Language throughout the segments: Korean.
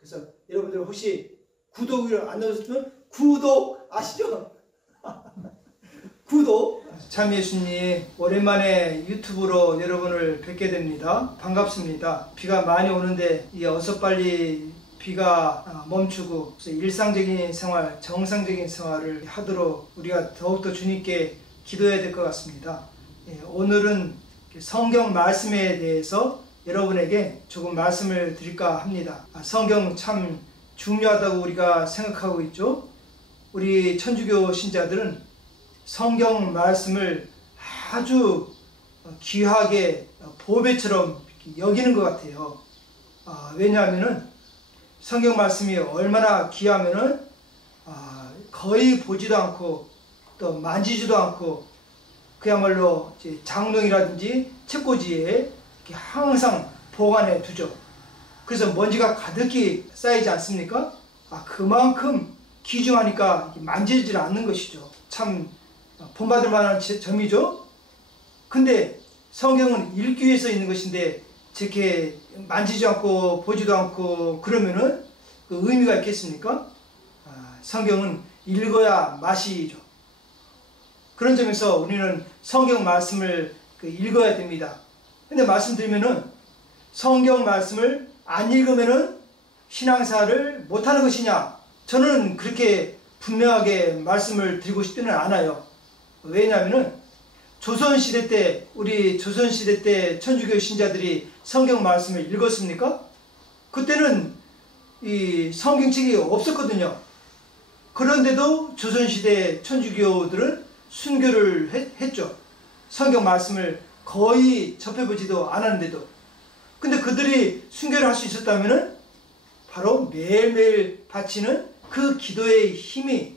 그래서 여러분들 혹시 구독을 안 눌러주시면 구독 아시죠? 구독. 참 예수님, 오랜만에 유튜브로 여러분을 뵙게 됩니다. 반갑습니다. 비가 많이 오는데 어서 빨리 비가 멈추고 일상적인 생활, 정상적인 생활을 하도록 우리가 더욱더 주님께 기도해야 될 것 같습니다. 오늘은 성경 말씀에 대해서 여러분에게 조금 말씀을 드릴까 합니다. 성경 참 중요하다고 우리가 생각하고 있죠. 우리 천주교 신자들은 성경 말씀을 아주 귀하게 보배처럼 여기는 것 같아요. 왜냐하면은 성경 말씀이 얼마나 귀하면은 거의 보지도 않고 또 만지지도 않고 그야말로 장롱이라든지 책꽂이에 이렇게 항상 보관해 두죠. 그래서 먼지가 가득히 쌓이지 않습니까? 그만큼 귀중하니까 만지질 않는 것이죠. 참 본받을 만한 점이죠. 근데 성경은 읽기 위해서 있는 것인데 저렇게 만지지 않고 보지도 않고 그러면은 그 의미가 있겠습니까? 성경은 읽어야 맛이죠. 그런 점에서 우리는 성경 말씀을 읽어야 됩니다. 근데 말씀드리면은 성경 말씀을 안 읽으면은 신앙생활을 못하는 것이냐? 저는 그렇게 분명하게 말씀을 드리고 싶지는 않아요. 왜냐하면은 조선시대 때, 우리 조선시대 때 천주교 신자들이 성경 말씀을 읽었습니까? 그때는 이 성경책이 없었거든요. 그런데도 조선시대 천주교들은 순교를 했죠. 성경 말씀을 거의 접해보지도 않았는데도. 근데 그들이 순교를 할 수 있었다면은 바로 매일매일 바치는 그 기도의 힘이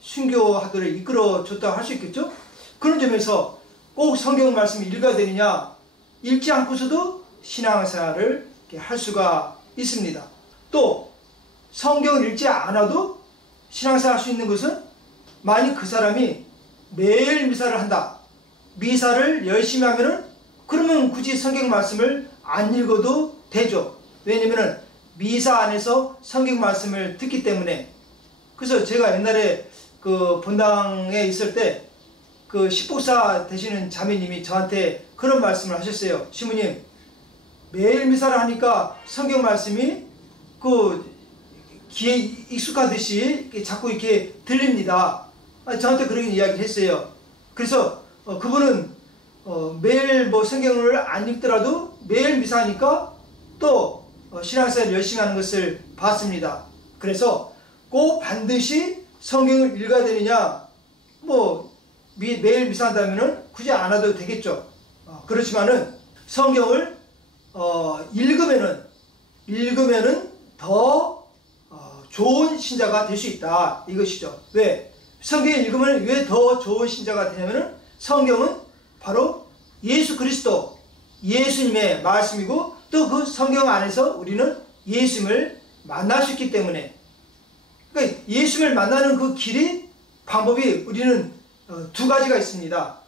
순교하도록 이끌어줬다고 할 수 있겠죠? 그런 점에서 꼭 성경 말씀을 읽어야 되느냐? 읽지 않고서도 신앙생활을 할 수가 있습니다. 또 성경을 읽지 않아도 신앙생활 할 수 있는 것은 만약 그 사람이 매일 미사를 한다. 미사를 열심히 하면은 그러면 굳이 성경 말씀을 안 읽어도 되죠. 왜냐면은 미사 안에서 성경 말씀을 듣기 때문에. 그래서 제가 옛날에 그 본당에 있을 때 그 식복사 되시는 자매님이 저한테 그런 말씀을 하셨어요. 시모님, 매일 미사를 하니까 성경 말씀이 그 귀에 익숙하듯이 자꾸 이렇게 들립니다. 저한테 그렇게 이야기를 했어요. 그래서 그분은 매일 뭐 성경을 안 읽더라도 매일 미사하니까 또 신앙생활을 열심히 하는 것을 봤습니다. 그래서 꼭 반드시 성경을 읽어야 되느냐? 뭐 매일 미사한다면은 굳이 안 와도 되겠죠. 그렇지만은 성경을 읽으면은 더 좋은 신자가 될 수 있다, 이것이죠. 왜? 성경을 읽으면 왜 더 좋은 신자가 되냐면은 성경은 바로 예수 그리스도, 예수님의 말씀이고 또 그 성경 안에서 우리는 예수님을 만날 수 있기 때문에, 그러니까 예수님을 만나는 그 길이, 방법이 우리는 두 가지가 있습니다.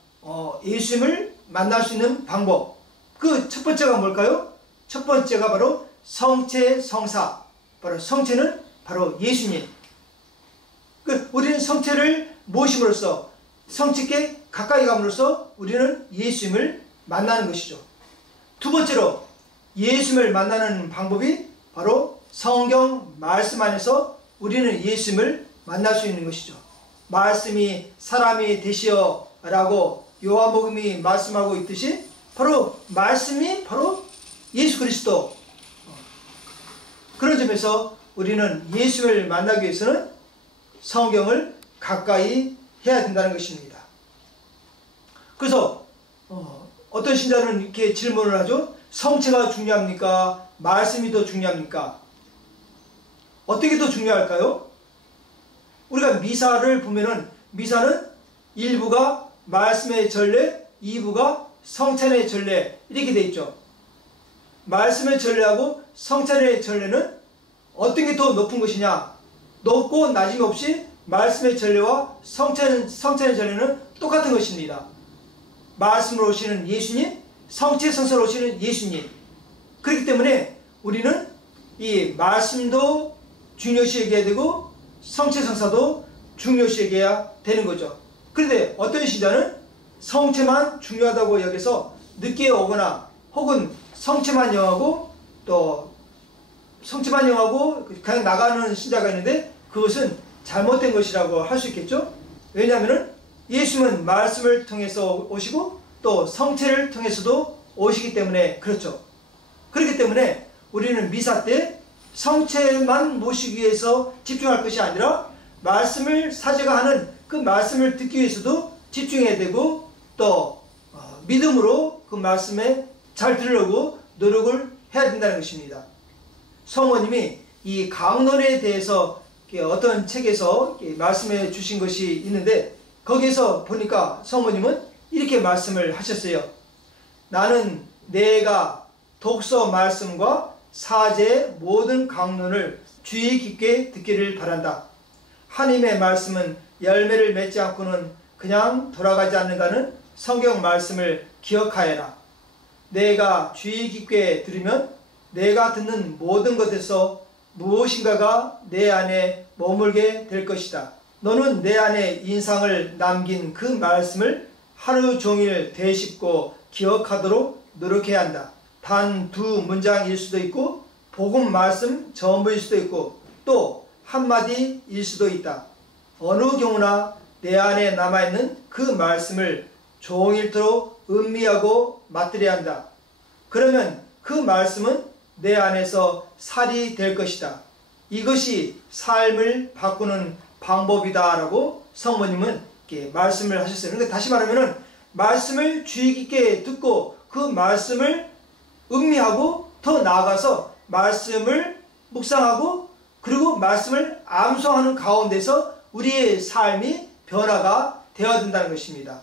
예수님을 만날 수 있는 방법. 그 첫 번째가 뭘까요? 첫 번째가 바로 성체 성사. 바로 성체는 바로 예수님. 우리는 성체를 모심으로써, 성체께 가까이 감으로써 우리는 예수님을 만나는 것이죠. 두 번째로 예수님을 만나는 방법이 바로 성경 말씀 안에서 우리는 예수님을 만날 수 있는 것이죠. 말씀이 사람이 되시어 라고 요한복음이 말씀하고 있듯이 바로 말씀이 바로 예수 그리스도. 그런 점에서 우리는 예수를 만나기 위해서는 성경을 가까이 해야 된다는 것입니다. 그래서 어떤 신자는 이렇게 질문을 하죠. 성체가 중요합니까? 말씀이 더 중요합니까? 어떻게 더 중요할까요? 우리가 미사를 보면은 미사는 1부가 말씀의 전례, 2부가 성찬의 전례, 이렇게 되어 있죠. 말씀의 전례하고 성찬의 전례는 어떤 게 더 높은 것이냐? 높고 낮음이 없이 말씀의 전례와 성찬의 전례는 똑같은 것입니다. 말씀으로 오시는 예수님, 성체 성사로 오시는 예수님. 그렇기 때문에 우리는 이 말씀도 중요시 여겨야 되고 성체성사도 중요시 여겨야 되는 거죠. 그런데 어떤 신자는 성체만 중요하다고 여겨서 늦게 오거나 혹은 성체만 영하고 또 성체만 영하고 그냥 나가는 신자가 있는데 그것은 잘못된 것이라고 할 수 있겠죠. 왜냐하면 예수님은 말씀을 통해서 오시고 또 성체를 통해서도 오시기 때문에 그렇죠. 그렇기 때문에 우리는 미사 때 성체만 모시기 위해서 집중할 것이 아니라 말씀을 사제가 하는 그 말씀을 듣기 위해서도 집중해야 되고 또 믿음으로 그 말씀에 잘 들으려고 노력을 해야 된다는 것입니다. 성모님이 이 강론에 대해서 어떤 책에서 말씀해 주신 것이 있는데 거기에서 보니까 성모님은 이렇게 말씀을 하셨어요. 나는 내가 독서 말씀과 사제의 모든 강론을 주의 깊게 듣기를 바란다. 하나님의 말씀은 열매를 맺지 않고는 그냥 돌아가지 않는다는 성경 말씀을 기억하여라. 내가 주의 깊게 들으면 내가 듣는 모든 것에서 무엇인가가 내 안에 머물게 될 것이다. 너는 내 안에 인상을 남긴 그 말씀을 하루 종일 되씹고 기억하도록 노력해야 한다. 단 두 문장일 수도 있고 복음 말씀 전부일 수도 있고 또 한마디일 수도 있다. 어느 경우나 내 안에 남아있는 그 말씀을 종일토록 음미하고 맞들여야 한다. 그러면 그 말씀은 내 안에서 살이 될 것이다. 이것이 삶을 바꾸는 방법이다 라고 성모님은 이렇게 말씀을 하셨어요. 그러니까 다시 말하면 말씀을 주의 깊게 듣고 그 말씀을 음미하고 더 나아가서 말씀을 묵상하고 그리고 말씀을 암송하는 가운데서 우리의 삶이 변화가 되어야 된다는 것입니다.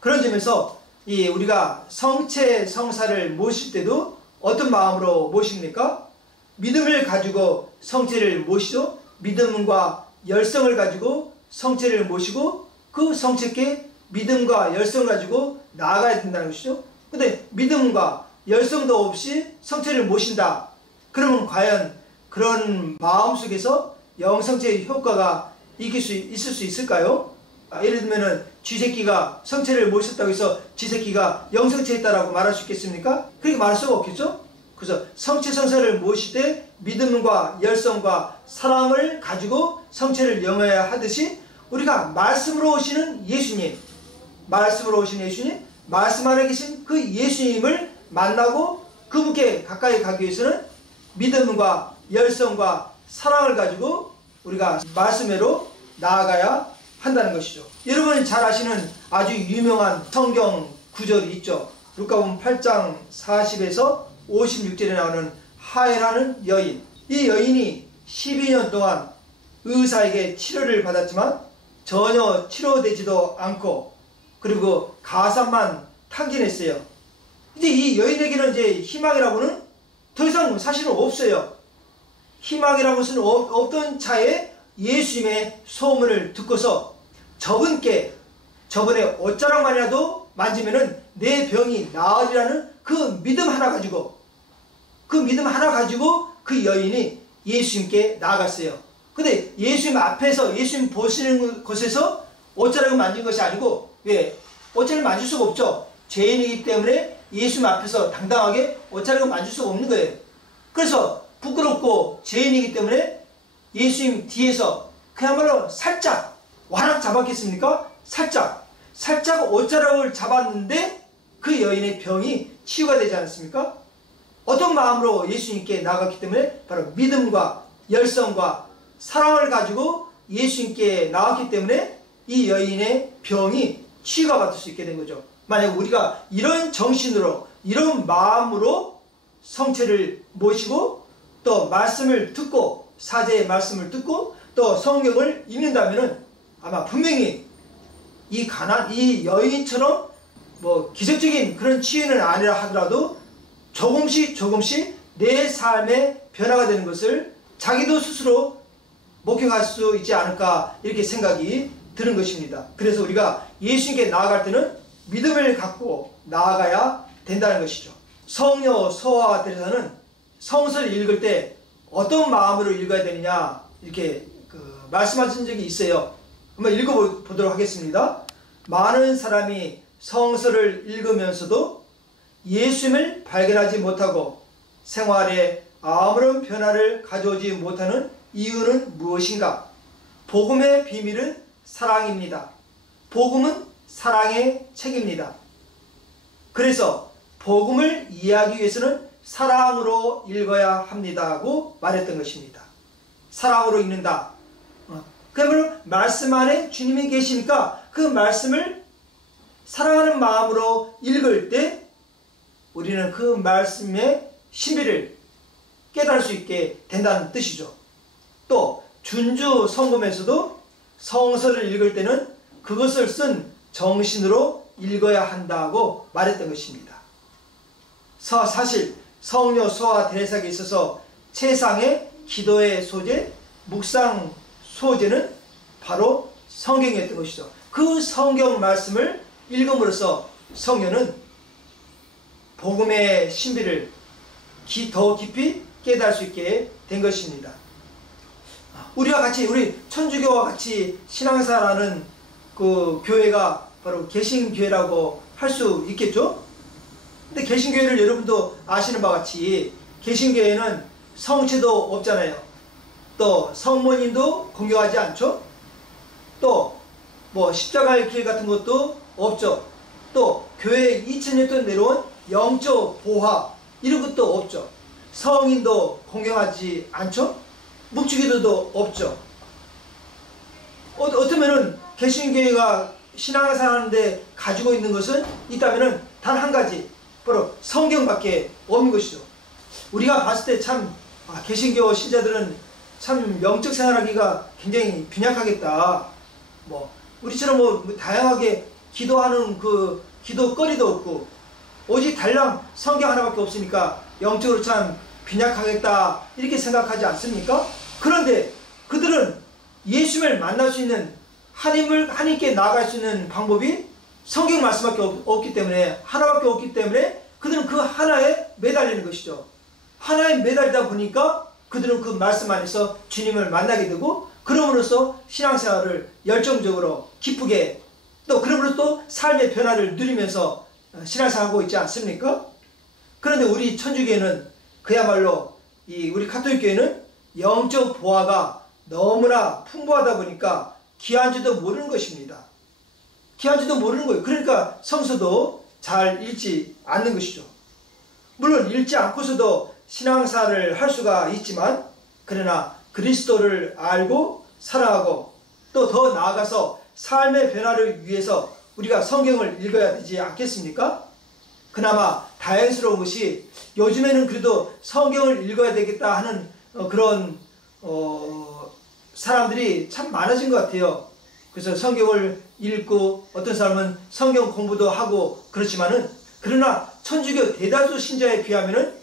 그런 점에서 우리가 성체 성사를 모실 때도 어떤 마음으로 모십니까? 믿음을 가지고 성체를 모시죠. 믿음과 열성을 가지고 성체를 모시고 그 성체께 믿음과 열성을 가지고 나아가야 된다는 것이죠. 근데 믿음과 열성도 없이 성체를 모신다. 그러면 과연 그런 마음속에서 영성체의 효과가 있을 수 있을까요? 예를 들면 쥐새끼가 성체를 모셨다고 해서 쥐새끼가 영성체했다라고 말할 수 있겠습니까? 그렇게 말할 수가 없겠죠? 그래서 성체 성사를 모실 때 믿음과 열성과 사랑을 가지고 성체를 영해야 하듯이 우리가 말씀으로 오시는 예수님, 말씀 안에 계신 그 예수님을 만나고 그분께 가까이 가기 위해서는 믿음과 열성과 사랑을 가지고 우리가 말씀으로 나아가야 한다는 것이죠. 여러분이 잘 아시는 아주 유명한 성경 구절이 있죠. 루카복음 8장 40에서 56절에 나오는 하엘라는 여인. 이 여인이 12년 동안 의사에게 치료를 받았지만 전혀 치료되지도 않고 그리고 가산만 탕진했어요. 이제 이 여인에게는 이제 희망이라고는 더 이상 사실은 없어요. 희망이라는 것은 없던 차에 예수님의 소문을 듣고서 저번에 옷자락만이라도 만지면은 내 병이 나으리라는 그 믿음 하나 가지고 그 여인이 예수님께 나아갔어요. 근데 예수님 앞에서 예수님 보시는 곳에서 옷자락을 만진 것이 아니고 왜? 옷자락을 만질 수가 없죠. 죄인이기 때문에 예수님 앞에서 당당하게 옷자락을 만질 수가 없는 거예요. 그래서 부끄럽고 죄인이기 때문에 예수님 뒤에서 그야말로 살짝 와락 잡았겠습니까? 살짝 옷자락을 잡았는데 그 여인의 병이 치유가 되지 않았습니까? 어떤 마음으로 예수님께 나갔기 때문에 바로 믿음과 열성과 사랑을 가지고 예수님께 나왔기 때문에 이 여인의 병이 치유가 받을 수 있게 된 거죠. 만약 우리가 이런 정신으로 이런 마음으로 성체를 모시고 또 말씀을 듣고 사제의 말씀을 듣고 또 성경을 읽는다면은 아마 분명히 이 여인처럼 뭐 기적적인 그런 치유는 아니라 하더라도 조금씩 내 삶의 변화가 되는 것을 자기도 스스로 목격할 수 있지 않을까 이렇게 생각이 드는 것입니다. 그래서 우리가 예수님께 나아갈 때는 믿음을 갖고 나아가야 된다는 것이죠. 성녀 서화들에서는 성서를 읽을 때 어떤 마음으로 읽어야 되느냐 이렇게 말씀하신 적이 있어요. 한번 읽어보도록 하겠습니다. 많은 사람이 성서를 읽으면서도 예수님을 발견하지 못하고 생활에 아무런 변화를 가져오지 못하는 이유는 무엇인가? 복음의 비밀은 사랑입니다. 복음은 사랑의 책입니다. 그래서 복음을 이해하기 위해서는 사랑으로 읽어야 합니다고 말했던 것입니다. 사랑으로 읽는다. 그러면 말씀 안에 주님이 계시니까 그 말씀을 사랑하는 마음으로 읽을 때 우리는 그 말씀의 신비를 깨달을 수 있게 된다는 뜻이죠. 또 준주 성검에서도 성서를 읽을 때는 그것을 쓴 정신으로 읽어야 한다고 말했던 것입니다. 사실 성녀 수아 데레사에 있어서 최상의 기도의 소재, 묵상 소재는 바로 성경이었던 것이죠. 그 성경 말씀을 읽음으로써 성녀는 복음의 신비를 더 깊이 깨달을 수 있게 된 것입니다. 우리와 같이, 우리 천주교와 같이 신앙사라는 그 교회가 바로 개신교회라고 할 수 있겠죠? 근데 개신교회를 여러분도 아시는 바와 같이 개신교회는 성체도 없잖아요. 또 성모님도 공경하지 않죠? 또 뭐 십자가의 길 같은 것도 없죠. 또 교회에 2000년 동안 내려온 영적 보화 이런 것도 없죠. 성인도 공경하지 않죠? 묵주기도도 없죠. 어쩌면은 개신교회가 신앙생활 하는데 가지고 있는 것은 있다면은 단 한 가지, 바로 성경밖에 없는 것이죠. 우리가 봤을 때 참 개신교 신자들은 참 영적 생활하기가 굉장히 빈약하겠다. 뭐 우리처럼 뭐 다양하게 기도하는 그 기도거리도 없고 오직 달랑 성경 하나밖에 없으니까 영적으로 참 빈약하겠다 이렇게 생각하지 않습니까? 그런데 그들은 예수님을 만날 수 있는 하나님께 나아갈 수 있는 방법이 성경 말씀밖에 없기 때문에, 하나밖에 없기 때문에 그들은 그 하나에 매달리는 것이죠. 하나에 매달리다 보니까 그들은 그 말씀 안에서 주님을 만나게 되고, 그럼으로써 신앙생활을 열정적으로 기쁘게, 또 그럼으로써 또 삶의 변화를 누리면서 신앙생활하고 있지 않습니까? 그런데 우리 천주교회는 그야말로 우리 가톨릭교회는 영적 보화가 너무나 풍부하다 보니까 귀한지도 모르는 것입니다. 귀한지도 모르는 거예요. 그러니까 성서도 잘 읽지 않는 것이죠. 물론 읽지 않고서도 신앙생활을 할 수가 있지만, 그러나 그리스도를 알고 사랑하고 또 더 나아가서 삶의 변화를 위해서 우리가 성경을 읽어야 되지 않겠습니까? 그나마 다행스러운 것이 요즘에는 그래도 성경을 읽어야 되겠다 하는 그런 사람들이 참 많아진 것 같아요. 그래서 성경을 읽고 어떤 사람은 성경 공부도 하고 그렇지만은, 그러나 천주교 대다수 신자에 비하면은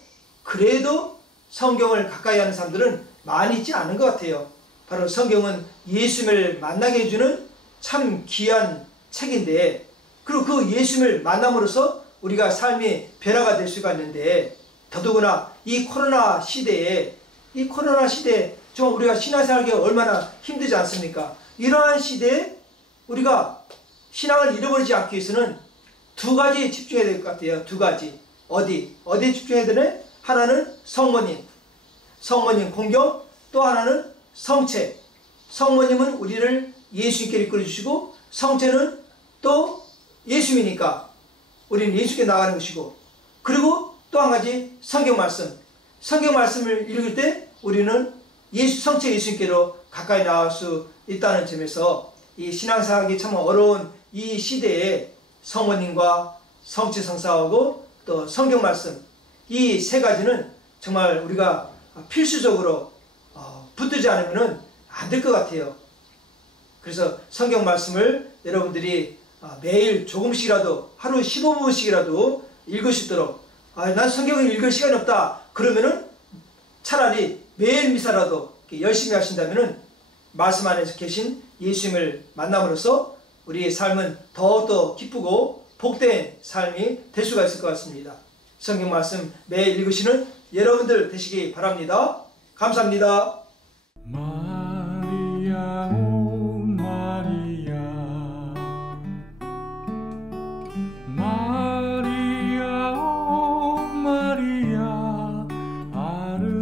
그래도 성경을 가까이 하는 사람들은 많이 있지 않은 것 같아요. 바로 성경은 예수님을 만나게 해주는 참 귀한 책인데, 그리고 그 예수님을 만남으로써 우리가 삶이 변화가 될 수가 있는데, 더더구나 이 코로나 시대에 정말 우리가 신앙생활하기가 얼마나 힘들지 않습니까? 이러한 시대에 우리가 신앙을 잃어버리지 않기 위해서는 두 가지에 집중해야 될 것 같아요. 두 가지. 어디에 집중해야 되네? 하나는 성모님 공경, 또 하나는 성체. 성모님은 우리를 예수님께 이끌어주시고, 성체는 또 예수님이니까 우리는 예수께 나가는 것이고, 그리고 또 한 가지 성경 말씀. 성경 말씀을 읽을 때 우리는 성체 예수님께로 가까이 나갈 수 있다는 점에서 이 신앙생활하기 참 어려운 이 시대에 성모님과 성체 성사하고 또 성경 말씀, 이 세 가지는 정말 우리가 필수적으로 붙들지 않으면 안 될 것 같아요. 그래서 성경 말씀을 여러분들이 매일 조금씩이라도, 하루 15분씩이라도 읽을 수 있도록, 난 성경을 읽을 시간이 없다 그러면은 차라리 매일 미사라도 열심히 하신다면은 말씀 안에서 계신 예수님을 만남으로써 우리의 삶은 더욱더 기쁘고 복된 삶이 될 수가 있을 것 같습니다. 성경 말씀 매일 읽으시는 여러분들 되시기 바랍니다. 감사합니다. 마리아 오 마리아 마리아 오 마리아 아름다우신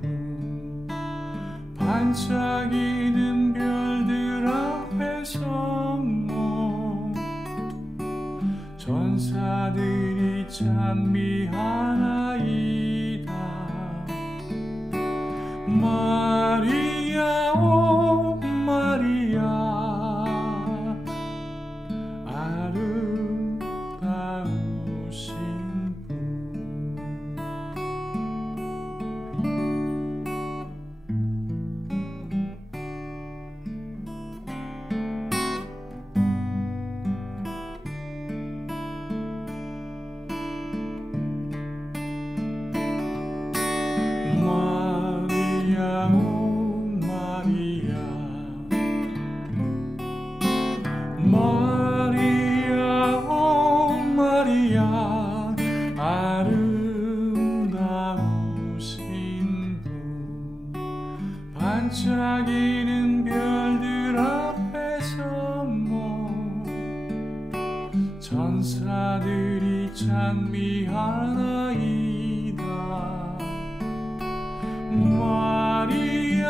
분 반짝이는 별들 앞에 서모 전사들이 찬미하나이다. 마리아 오 마리아 아름다우신 분 마리아 오 마리아 마리아 오 마리아 아름다우신 분 반짝이는 별들 앞에서 모 전사들이 찬미하나이다. 마리아